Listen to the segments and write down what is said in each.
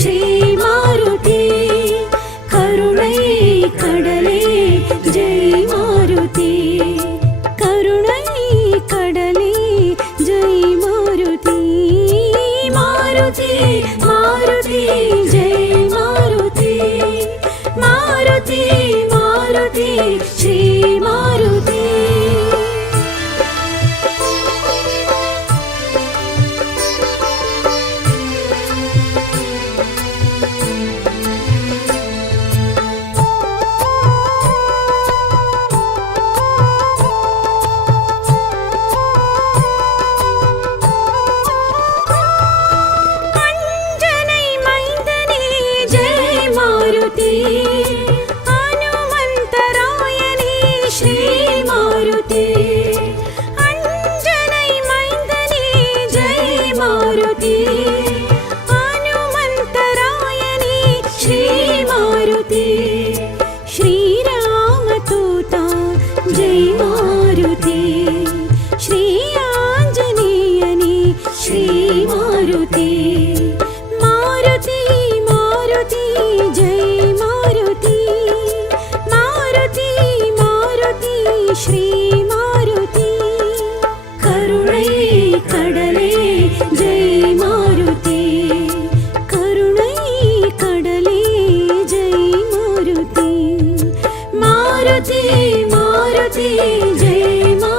श्री मारुति करुणै कडले जय मारुति करुणै कडले जय मारुति मारुति मारुति जय मारुति मारुति मारुति श्री मारुति हनुमन्तरायणे श्री मारुति अंजनै मैन्दने जय मारुति हनुमन्तरायणे श्री मारुति श्रीरामदूता जय मारुति श्री आञ्जनेयने श्री मारुति मारुति मारुति जय मारुति मारुति मारुति श्री मारुति करुणै कडले जय मारुति करुणै कडले जय मारुति मारुति मारुति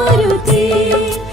जय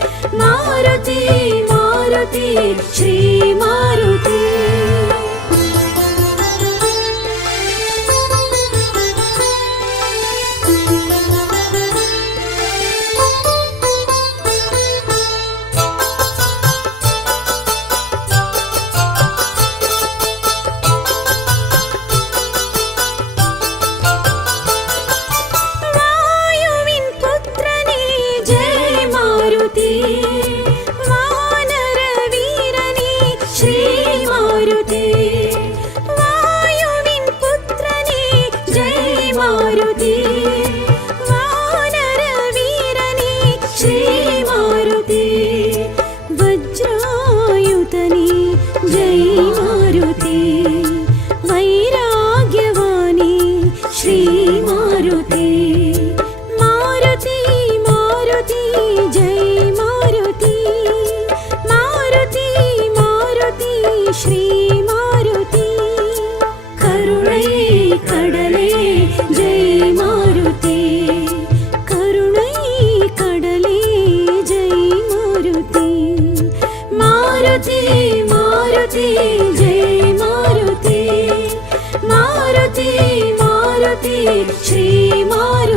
मारुति मारुति मारुति श्री मारुति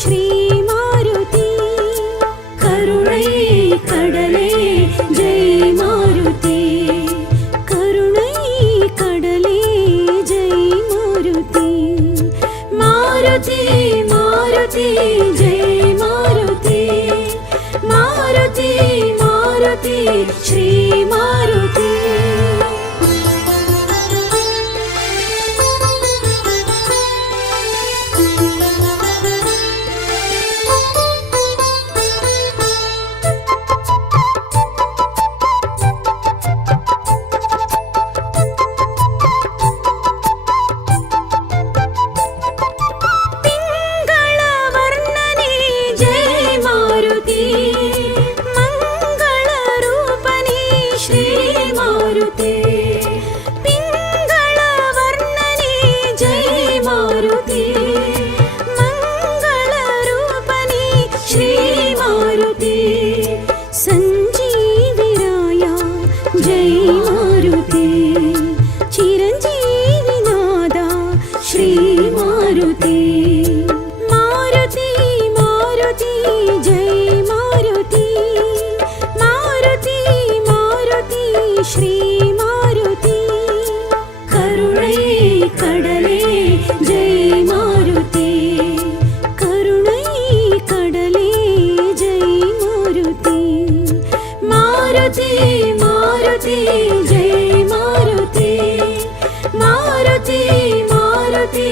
श्री मारुति श्री मारुति श्री ಮಾರುತಿ ಮಾರುತಿ ಜೈ ಮಾರುತಿ ಮಾರುತಿ ಮಾರುತಿ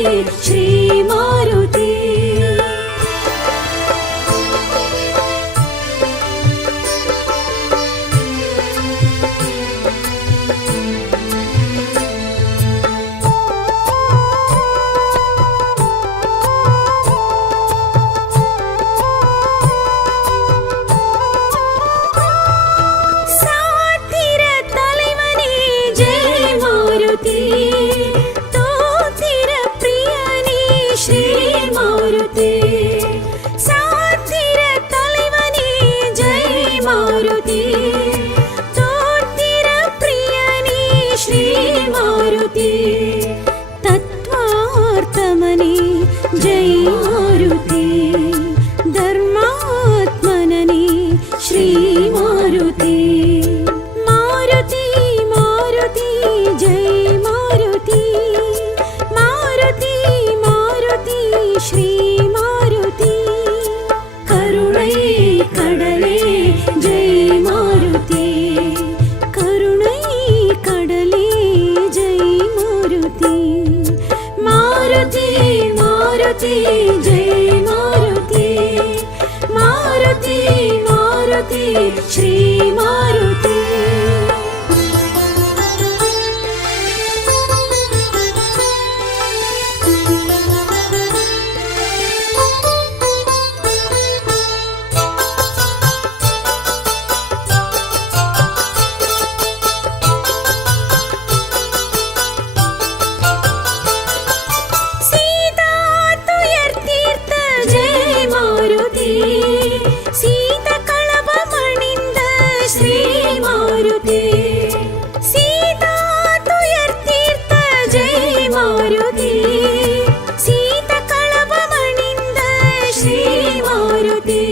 ಶ್ರೀ ಮಾರುತಿ ತತ್ವಾರ್ಥಮನಿ ಜೈ ಮಾರುತಿ ಧರ್ಮಾತ್ಮನನಿ ಶ್ರೀ ಮಾರುತಿ ಮಾರುತಿ ಮಾರುತಿ ಜೈ ಮಾರುತಿ ಮಾರುತಿ ಮಾರುತಿ ಶ್ರೀ ಮಾರುತಿ ಕರುಣೈ ಕಡಲೆ ಜೈ ಮಾರುತಿ ಕರುಣೈ ಕಡಲೆ ಜೈ ಮಾರುತಿ ಮಾರುತಿ ಮಾರುತಿ ಜೈ ಮಾರುತಿ ಮಾರುತಿ ಮಾರುತಿ ಶ್ರೀ ಮಾರುತಿ ಸೀತ ಕಳವ ಮಣಿಂದ ಶ್ರೀ ಮಾರುತಿ ಸೀತಾ ತುಯರ್ತೀರ್ಥ ಜೈ ಮಾರುತಿ ಸೀತ ಕಳವ ಮಣಿಂದ ಶ್ರೀ ಮಾರುತಿ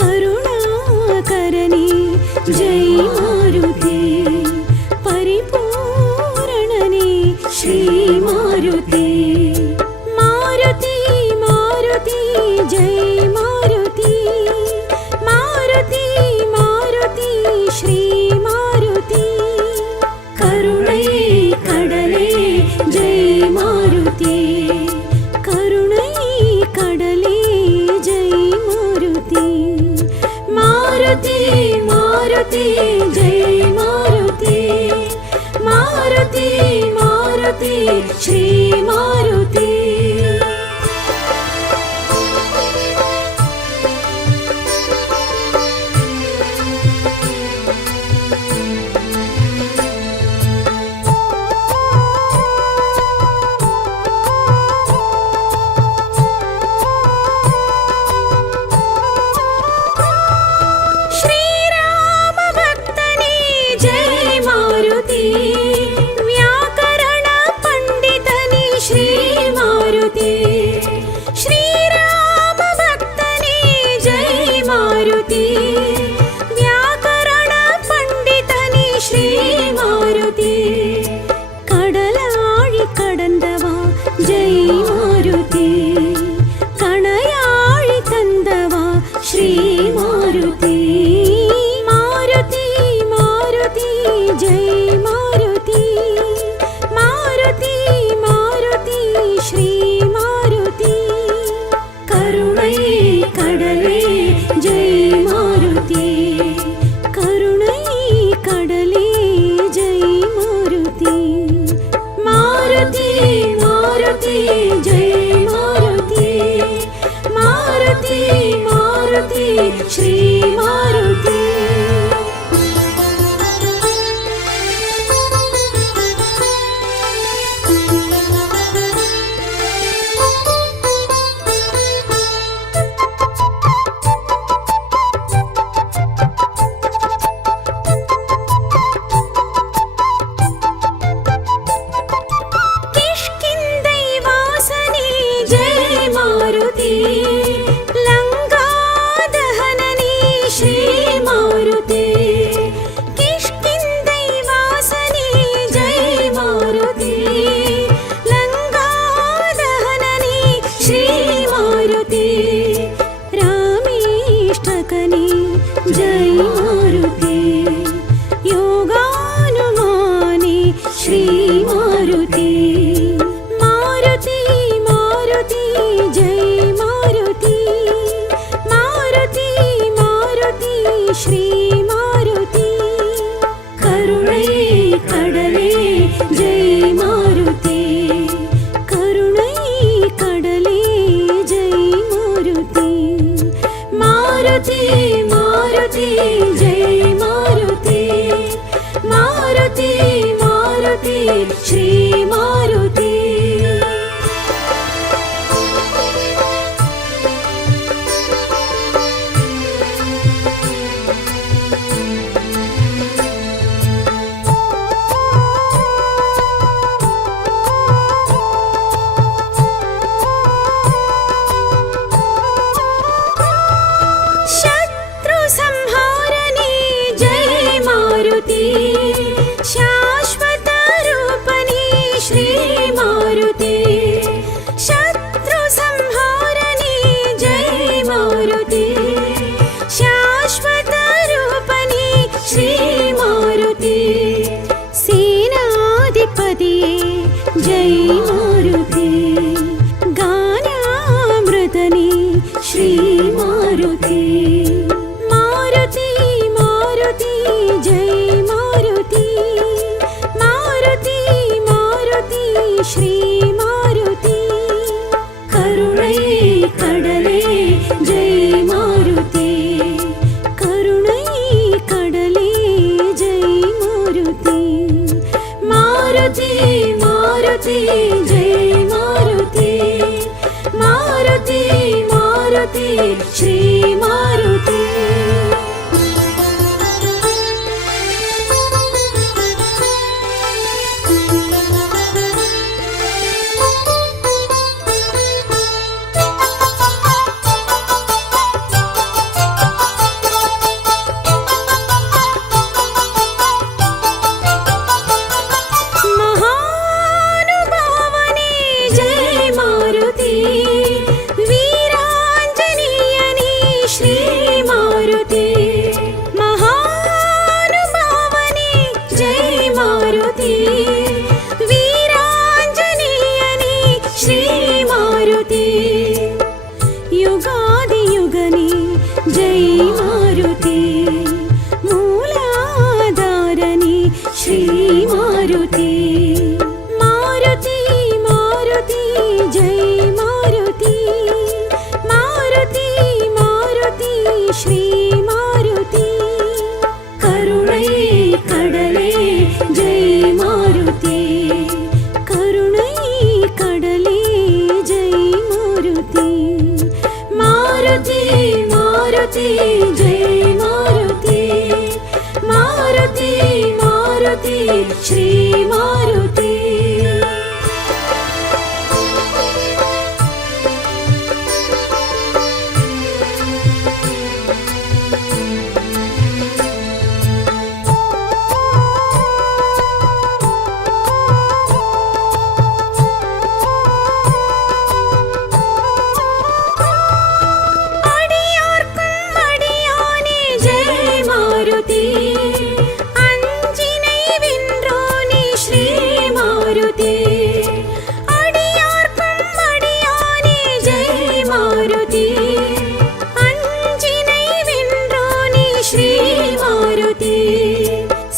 ಕರುಣಾಕರಣಿ ಜೈ ಮಾರುತಿ ಪರಿಪೂರಣನಿ ಶ್ರೀ ಮಾರುತಿ ಮಾರುತಿ ಮಾರುತಿ ಜೈ ಮಾರುತಿ ಮಾರುತಿ ಮಾರುತಿ ಶ್ರೀ ಮಾರುತಿ ಕರುಣೈ ಕಡಲೆ ಜೈ ಮಾರುತಿ ಕರುಣೈ ಕಡಲೆ ಜೈ ಮಾರುತಿ ಮಾರುತಿ ಮಾರುತಿ ಜೈ ಮಾರುತಿ ಮಾರುತಿ ಮಾರುತಿ ಶ್ರೀ ಮಾರುತಿ ವ್ಯಾಕರಣ ಪಂಡಿತನಿ ಶ್ರೀ ಮಾರುತಿ ಶ್ರೀರಾಮ ಭಕ್ತನಿ ಜೈ ಮಾರುತಿ ವ್ಯಾಕರಣ ಪಂಡಿತನಿ ಶ್ರೀ ಮಾರುತಿ ಕಡಲಾಳಿ ಕಡಂದವ ಜೈ ಮಾರುತಿ ಕಣಯಾಳಿ ತಂದವ ಶ್ರೀ ಮಾರುತಿ ಮಾರುತಿ ಮಾರುತಿ ಜೈ ಮಾರುತಿ ಮಾರುತಿ ಮಾರುತಿ ಶ್ರೀ ಮಾರುತಿ ಕರುಣೈ ಕಡಲೆ ಜೈ ಮಾರುತಿ ಕರುಣೈ ಕಡಲೆ ಜೈ ಮಾರುತಿ ಮಾರುತಿ ಮಾರುತಿ ಜೈ ಮಾರುತಿ ಮಾರುತಿ ಮಾರುತಿ ಶ್ರೀ ಮಾರುತಿ ಲಂಗಾದಹನನಿ ಶ್ರೀ ಮಾರುತಿ. ಶಾಶ್ವತ ರೂಪನೇ ಶ್ರೀ ಮಾರುತಿ. ಶತ್ರು ಸಂಹಾರನೇ ಜೈ ಮಾರುತಿ. ಶಾಶ್ವತ ರೂಪನೇ ಶ್ರೀ ಮಾರುತಿ. ಸೇನಾಧಿಪತಿಯೇ ಜೈ ಮಾರುತಿ. ಗಾನಾಮೃತನೇ ಶ್ರೀ ಮಾರುತಿ. ಮಾರುತಿ ಮಾರುತಿ ಜೈ ಮಾರುತಿ. ಮಾರುತಿ ಮಾರುತಿ ಶ್ರೀ ಮಾರುತಿ. ಕರುಣೈ ಕಡಲೆ ಜೈ ಮಾರುತಿ. ಕರುಣೈ ಕಡಲೆ ಜೈ ಮಾರುತಿ. ಮಾರುತಿ ಮಾರುತಿ ಜೈ ಮಾರುತಿ. ಮಾರುತಿ ಮಾರುತಿ ಶ್ರೀ ಮಾರುತಿ. ಯುಗಾದಿ ಯುಗನೇ ಜೈ ಮಾರುತಿ. ಮೂಲಾಧಾರನೇ ಶ್ರೀ ಮಾರುತಿ. ಮಾರುತಿ ಮಾರುತಿ ಜೈ ಮಾರುತಿ. ಮಾರುತಿ ಮಾರುತಿ ಶ್ರೀ ಮಾರುತಿ. ಕರುಣೈ ಕಡಲೆ ಜೈ ಮಾರುತಿ. ಕರುಣೈ ಕಡಲೆ ಜೈ ಮಾರುತಿ. ಮಾರುತಿ ಮಾರುತಿ ಜೈ ಮಾರುತಿ. ಮಾರುತಿ ಮಾರುತಿ ಶ್ರೀ ಮಾರುತಿ. அஞ்சினை வென்றோனே ஸ்ரீ மாருதி. அடியார்க்கும் அடியானே ஜெய் மாருதி. அஞ்சினை வென்றோனே ஸ்ரீ மாருதி.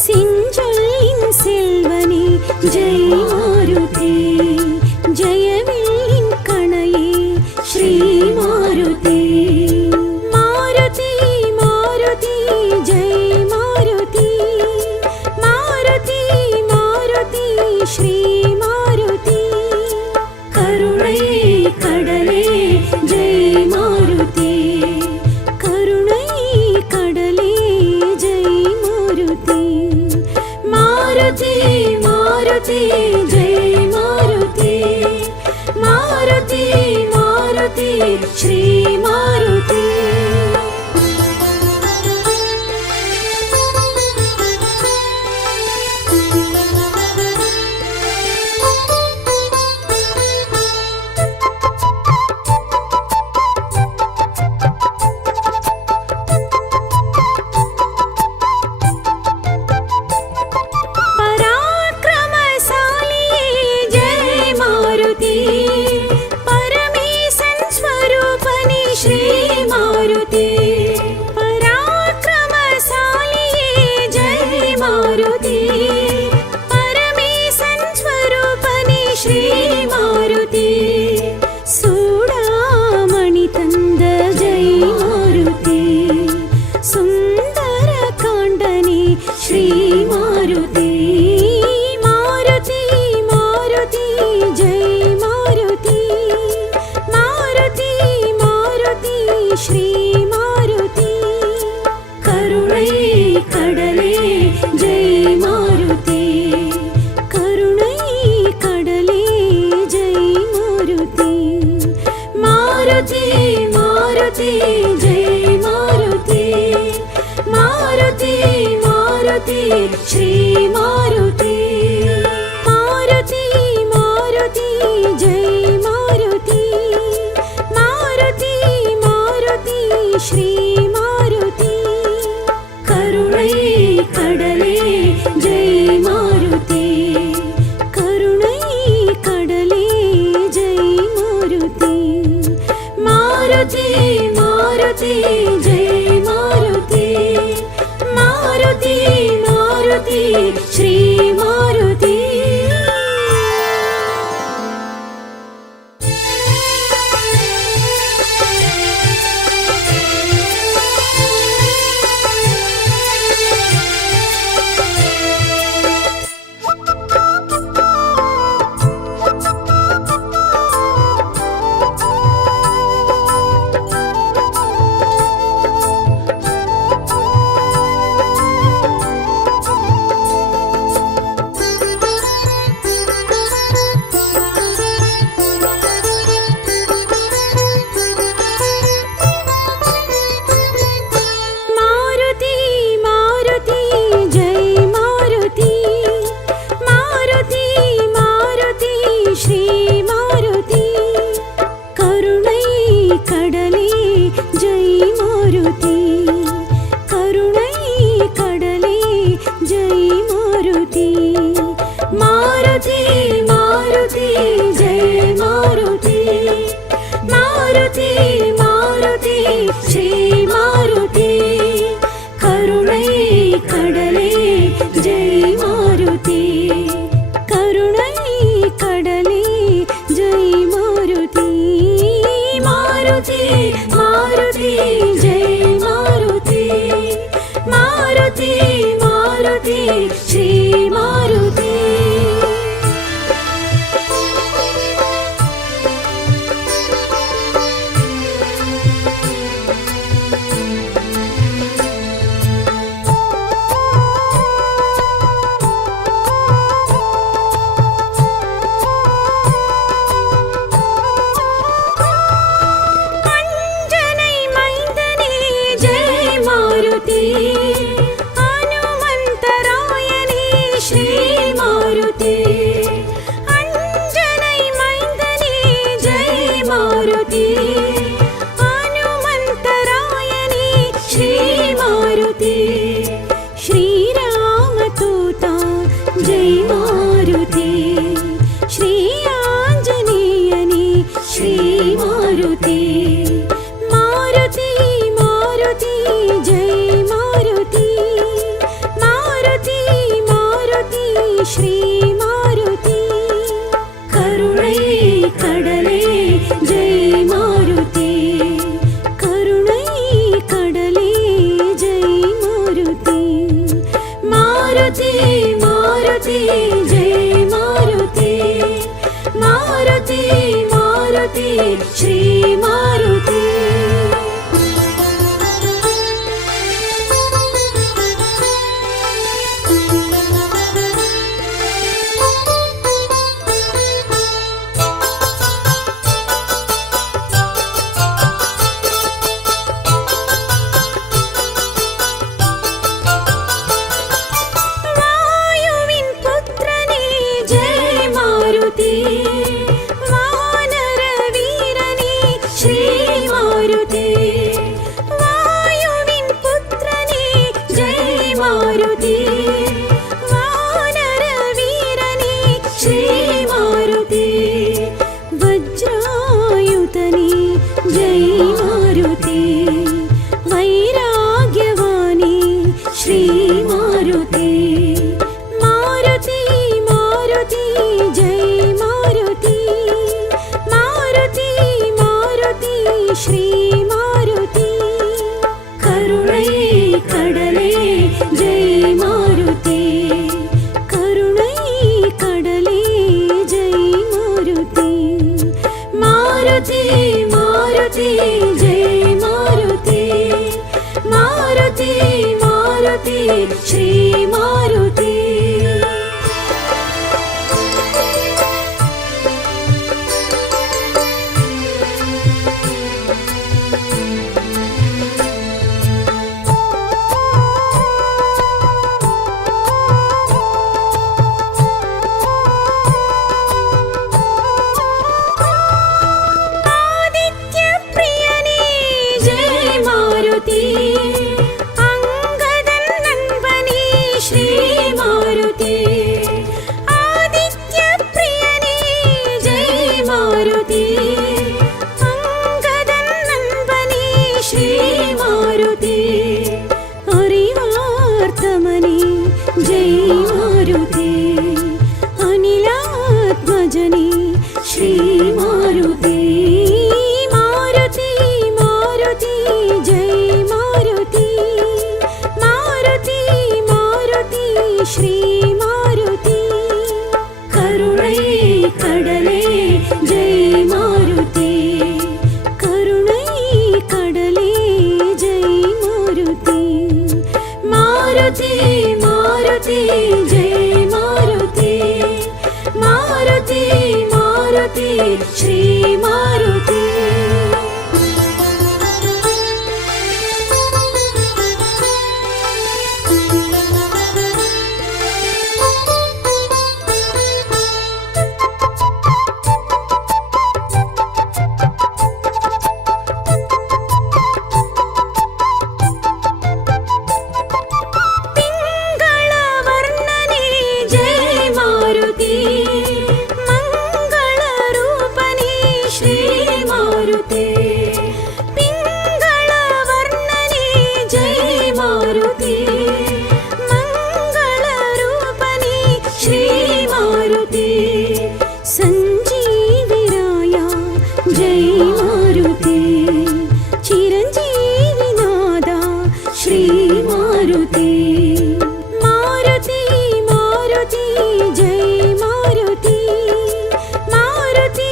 செஞ்சொல்லின் செல்வனே ஜெய் மாருதி. ஜெயவில்லின் கணையே ஸ்ரீ மாருதி. மாருதி மாருதி ஜெய் மாருதி. மாருதி மாருதி ஸ்ரீ மாருதி. கருணை கடலே ஜெய் மாருதி. கருணை கடலே ஜெய் மாருதி. மாருதி மாருதி ஜெய் மாருதி. மாருதி மாருதி ஸ்ரீ மாருதி. ಶ್ರೀ ಮಾರುತಿ. ಮಾರುತಿ मारुति श्री मारुति मारुति मारुति जय मारुति मारुति मारुति श्री मारुति करुणै कडले जय मारुति करुणै कडले जय मारुति मारुति मारुति जय मारुति मारुति मारुति श्री मारुति श्री मारुति ಶ್ರೀ ಮಾರುತಿ ಆದಿತ್ಯ ಪ್ರಿಯನೇ ಜೈ ಮಾರುತಿ ಅಂಗದನ್ನನ್ಬನೇ ಶ್ರೀ ಮಾರುತಿ ಅರಿವಾರ್ತಮನೇ ಜೈ ಮಾರುತಿ ಅನಿಲಾತ್ಮಜನೇ ಶ್ರೀ ಮಾರುತಿ ಮಾರುತಿ ಮಾರುತಿ ಜೈ ಮಾರುತಿ ಮಾರುತಿ ಮಾರುತಿ ಶ್ರೀ ಮಾರುತಿ ಕರುಣೈ ಕಡಲೆ ಜೈ ಮಾರುತಿ ಕರುಣೈ ಕಡಲೆ ಜೈ ಮಾರುತಿ ಮಾರುತಿ ಮಾರುತಿ ಜೈ ಮಾರುತಿ ಮಾರುತಿ ಮಾರುತಿ ಶ್ರೀ ಮಾರುತಿ ಪಿಂಗಳ ವರ್ಣನೆ ಜೈ ಮಾರುತಿ ಮಂಗಳ ರೂಪನೇ ಶ್ರೀ ಮಾರುತಿ ಪಿಂಗಳ ವರ್ಣನೆ ಜೈ ಮಾರುತಿ ಮಂಗಳ ರೂಪನೇ ಶ್ರೀ ಮಾರುತಿ ಸಂಜೀವಿರಾಯ ಜೈ ಮಾರುತಿ ಚಿರಂಜೀವಿನಾದ ಶ್ರೀ ಮಾರುತಿ ಮಾರುತಿ ಮಾರುತಿ ಜೈ ಮಾರುತಿ ಮಾರುತಿ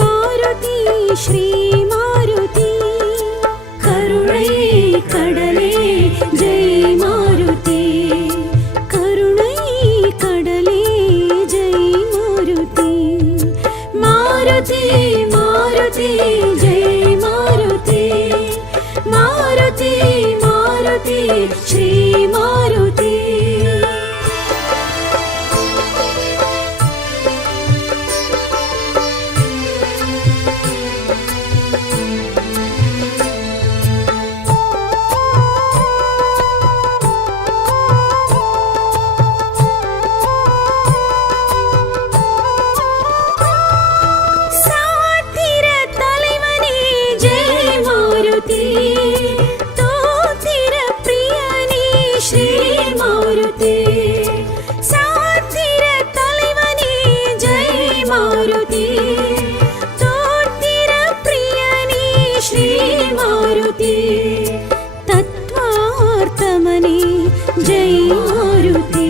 ಮಾರುತಿ ಶ್ರೀ ಮಾರುತಿ ಕರುಣೈ ಕಡಲೆ ಜೈ ಮಾರುತಿ ಕರುಣೈ ಕಡಲೆ ಜೈ ಮಾರುತಿ ಮಾರುತಿ ಮಾರುತಿ ಜೈ ಮಾರುತಿ ಮಾರುತಿ ಮಾರುತಿ ಶ್ರೀ ಮಾರುತಿ ಸಾತಿರ ತಲೆವನೇ ಜೈ ಮಾರುತಿ ತೋತಿರ ಪ್ರಿಯನೇ ಶ್ರೀ ಮಾರುತಿ ಸಾತಿರ ತಲೆವನೇ ಜೈ ಮಾರುತಿ ತೋತಿರ ಪ್ರಿಯನೇ ಶ್ರೀ ಮಾರುತಿ ತತ್ವಾರ್ಥಮನೇ ಜೈ ಮಾರುತಿ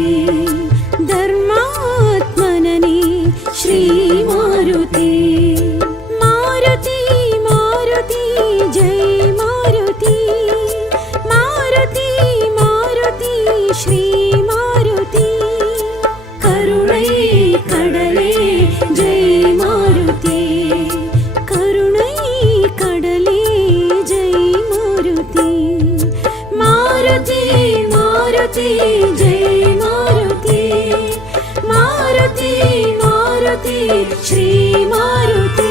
ಧರ್ಮಾತ್ಮನನೇ ಶ್ರೀ ಮಾರುತಿ ಮಾರುತಿ ಮಾರುತಿ ಜೈ ಮಾರುತಿ ಮಾರುತಿ ಮಾರುತಿ ಶ್ರೀ ಮಾರುತಿ ಕರುಣೈ ಕಡಲೆ ಜೈ ಮಾರುತಿ ಕರುಣೈ ಕಡಲೆ ಜೈ ಮಾರುತಿ ಮಾರುತಿ ಮಾರುತಿ ಜೈ ಮಾರುತಿ ಮಾರುತಿ ಮಾರುತಿ ಶ್ರೀ ಮಾರುತಿ